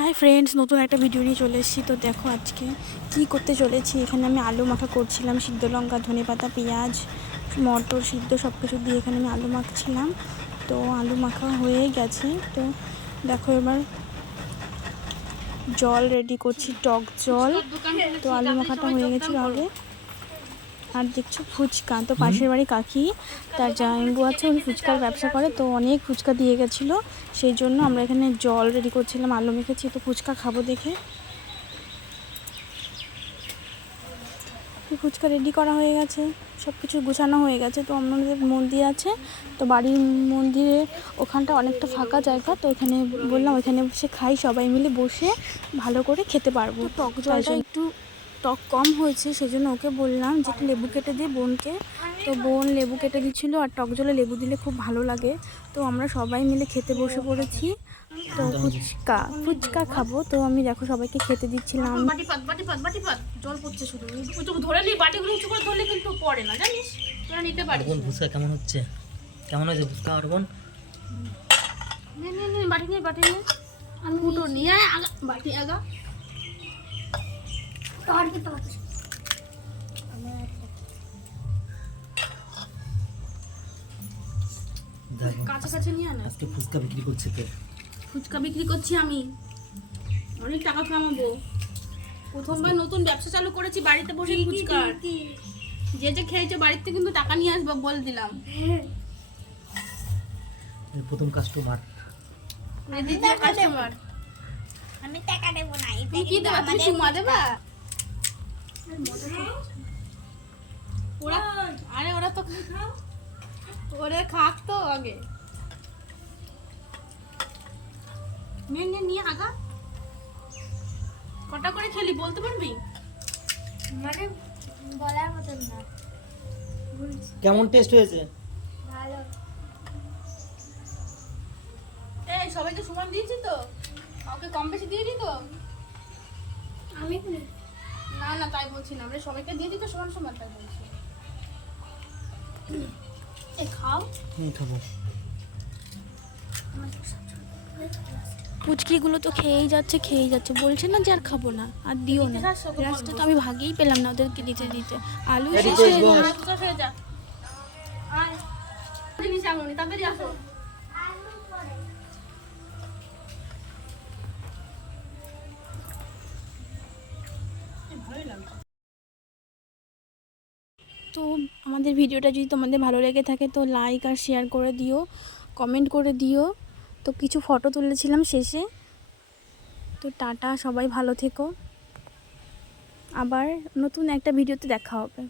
Hi friends, নতুন একটা video নিয়ে চলে এসেছি। তো দেখো আজকে কি করতে চলেছি। এখানে আমি আলু মাখা করছিলাম, সিদ্ধ লঙ্কা, ধনেপাতা, পেঁয়াজ, মটর সিদ্ধ সব কিছু দিয়ে এখানে আমি আলু মাখছিলাম। তো আলু মাখা হয়ে গেছে। তো দেখো এবার জল রেডি করছি, টক জল। তো আলু মাখাটা হয়ে গেছিলো আগে। আর দেখছো ফুচকা, তো পাশের বাড়ি কাকি তার জামাইবু আছে, উনি ফুচকার ব্যবসা করে, তো অনেক ফুচকা দিয়ে গেছিলো। সেই জন্য আমরা এখানে জল রেডি করছিলাম, আলু মেখেছি, তো ফুচকা খাবো দেখে। ফুচকা রেডি করা হয়ে গেছে, সব কিছু গুছানো হয়ে গেছে। তো আমাদের মন্দির আছে, তো বাড়ির মন্দিরে ওখানটা অনেকটা ফাঁকা জায়গা, তো ওখানে বললাম ওইখানে বসে খাই, সবাই মিলে বসে ভালো করে খেতে পারবো। টক জলটা একটু টক কম হয়েছে, সেজন্য ওকে বললাম যে একটু লেবু কেটে দিয়ে বোনকে। তো বোন লেবু কেটে দিচ্ছিলো, আর টক জলে লেবু দিলে খুব ভালো লাগে। তো আমরা সবাই মিলে খেতে বসে পড়েছি। তো ফুচকা খাবো। তো আমি দেখো সবাইকে খেতে দিচ্ছিলাম। জল পড়ছে শুধু, ধরে নি বাটিগুলো উঁচু করে ধরলে কিন্তু পড়ে না, জানিস? তোরা নিতে পারিস। ফুচকা কেমন হচ্ছে? কেমন হয়েছে ফুচকা অর্পণ? নে বাটি নে আমি ফুটো নিয়ে আগা বাটি আগা তোর কি তো কাছে নিয়ে আনা। আজকে ফুচকা বিক্রি করছে কে? ফুচকা বিক্রি করছি আমি, অনেক টাকা কামাবো। প্রথমবার নতুন ব্যবসা চালু করেছি, বাড়িতে বসে ফুচকা। যে খেয়েছে বাড়িতে কিন্তু টাকা নিয়ে আসবো বলে দিলাম। প্রথম কাস্টমার। আমি টাকা দেবো না। তুমি কি দেবা? তুমি চুমা দেবা? ওরা তো ওরা খাক তো আগে। নে নিয়ে আগা। কটা করে খেলি বলতে পারবি? মানে বলার মতন না। কেমন টেস্ট হয়েছে? ভালো। এই সবাইকে সমান দিয়েছি তো? ওকে কম বেশি দিয়ে দিই তো? আমি না তাই বলছি না, আমরা সবাইকে দিয়ে দিই তো সমান সমান, তাই বলছি। এ খাও। খাবো। পুচকিগুলো তো খেয়েই যাচ্ছে, বলছে না যে আর খাবো না, আর দিও না। লাস্টে তো আমি ভাগেই পেলাম না ওদেরকে দিতে আলু শেষ হয়ে গেল। তাড়াতাড়ি আসো। তো আমাদের ভিডিওটা যদি তোমাদের ভালো লেগে থাকে তো লাইক আর শেয়ার করে দিও, কমেন্ট করে দিও। তো কিছু ফটো তুলেছিলাম শেষে। তো টাটা, সবাই ভালো থেকো, আবার নতুন একটা ভিডিওতে দেখা হবে।